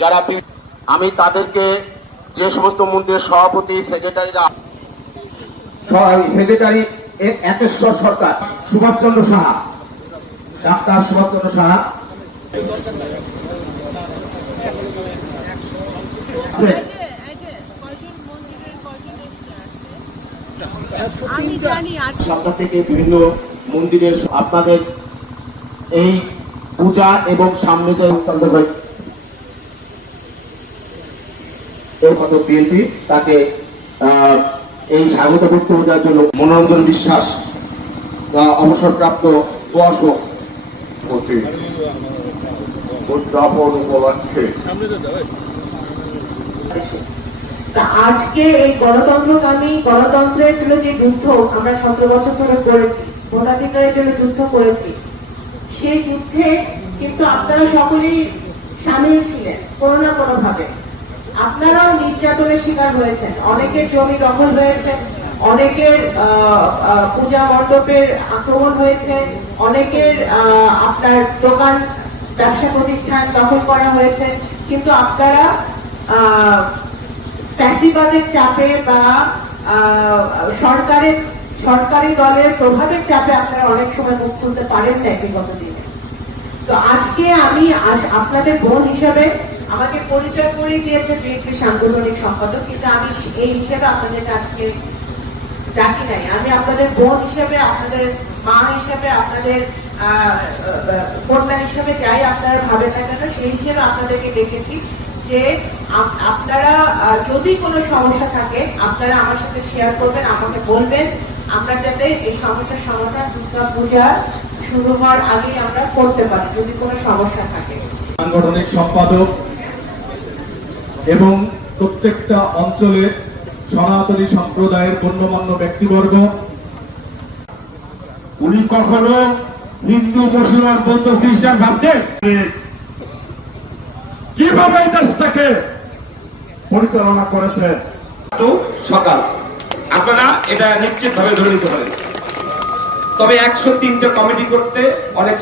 যারা আমি তাদেরকে যে সমস্ত মন্দিরের সভাপতি, সেক্রেটারিরা সেক্রেটারি একেশ্বর সরকার, সুভাষচন্দ্র সাহা। ডাক্তার সুভাষচন্দ্র সাহা। সামনে থেকে বিভিন্ন মন্দিরের আপনাদের এই পূজা এবং সামনে যে এর মতো বিএনপি তাকে এই স্বাগত বক্তব্য দেওয়ার জন্য মনোরঞ্জন বিশ্বাস বা অবসরপ্রাপ্ত উদযাপন উপলক্ষে। আজকে এই গণতন্ত্রকামী গণতন্ত্রের জন্য যে যুদ্ধ আমরা সতেরো বছর ধরে করেছি, ভোটাধিকারের জন্য যুদ্ধ করেছি, সেই যুদ্ধে কিন্তু আপনারা সকলেই সামিল ছিলেন, কোনো না কোনো ভাবে আপনারাও নির্যাতনের শিকার হয়েছেন। অনেকের জমি দখল হয়েছে, অনেকের পূজা মণ্ডপের আক্রমণ হয়েছে, অনেকের আপনার দোকান, ব্যবসা প্রতিষ্ঠান দখল করা হয়েছে। কিন্তু আপনারা ফ্যাসিবাদের চাপে বা সরকারের, সরকারি দলের প্রভাবের চাপে আপনারা অনেক সময় মুখ খুলতে পারেন না বিগত দিনে। তো আজকে আমি আপনাদের বোন হিসাবে আমাকে পরিচয় করে দিয়েছে বিএনপি সাংগঠনিক সম্পাদক, কিন্তু আমি এই হিসেবে আপনাদের আজকে ডাকি নাই। আমি আপনাদের বোন হিসেবে, আপনাদের মা হিসেবে, আপনাদের কন্যা হিসেবে যাই আপনারা ভাবেন না কেন, সেই হিসেবে আপনাদেরকে ডেকেছি যে আপনারা যদি কোনো সমস্যা থাকে, আপনারা আমার সাথে শেয়ার করবেন, আমাকে বলবেন। আমরা যাতে এই সমস্যার সমাধান দুর্গা পূজা শুরু হওয়ার আগেই আমরা করতে পারি, যদি কোনো সমস্যা থাকে। সাংগঠনিক সম্পাদক এবং প্রত্যেকটা অঞ্চলের সনাতনী সম্প্রদায়ের গণ্যমান্য ব্যক্তিবর্গ। উনি কখনো হিন্দু মুসলমান বৌদ্ধ খ্রিস্টান ভাবতেন কীভাবে দেশটাকে পরিচালনা করেছে সকাল। আপনারা এটা নিশ্চিতভাবে ধরে নিতে পারেন। তবে একশো তিনটে কমিটি করতে অনেক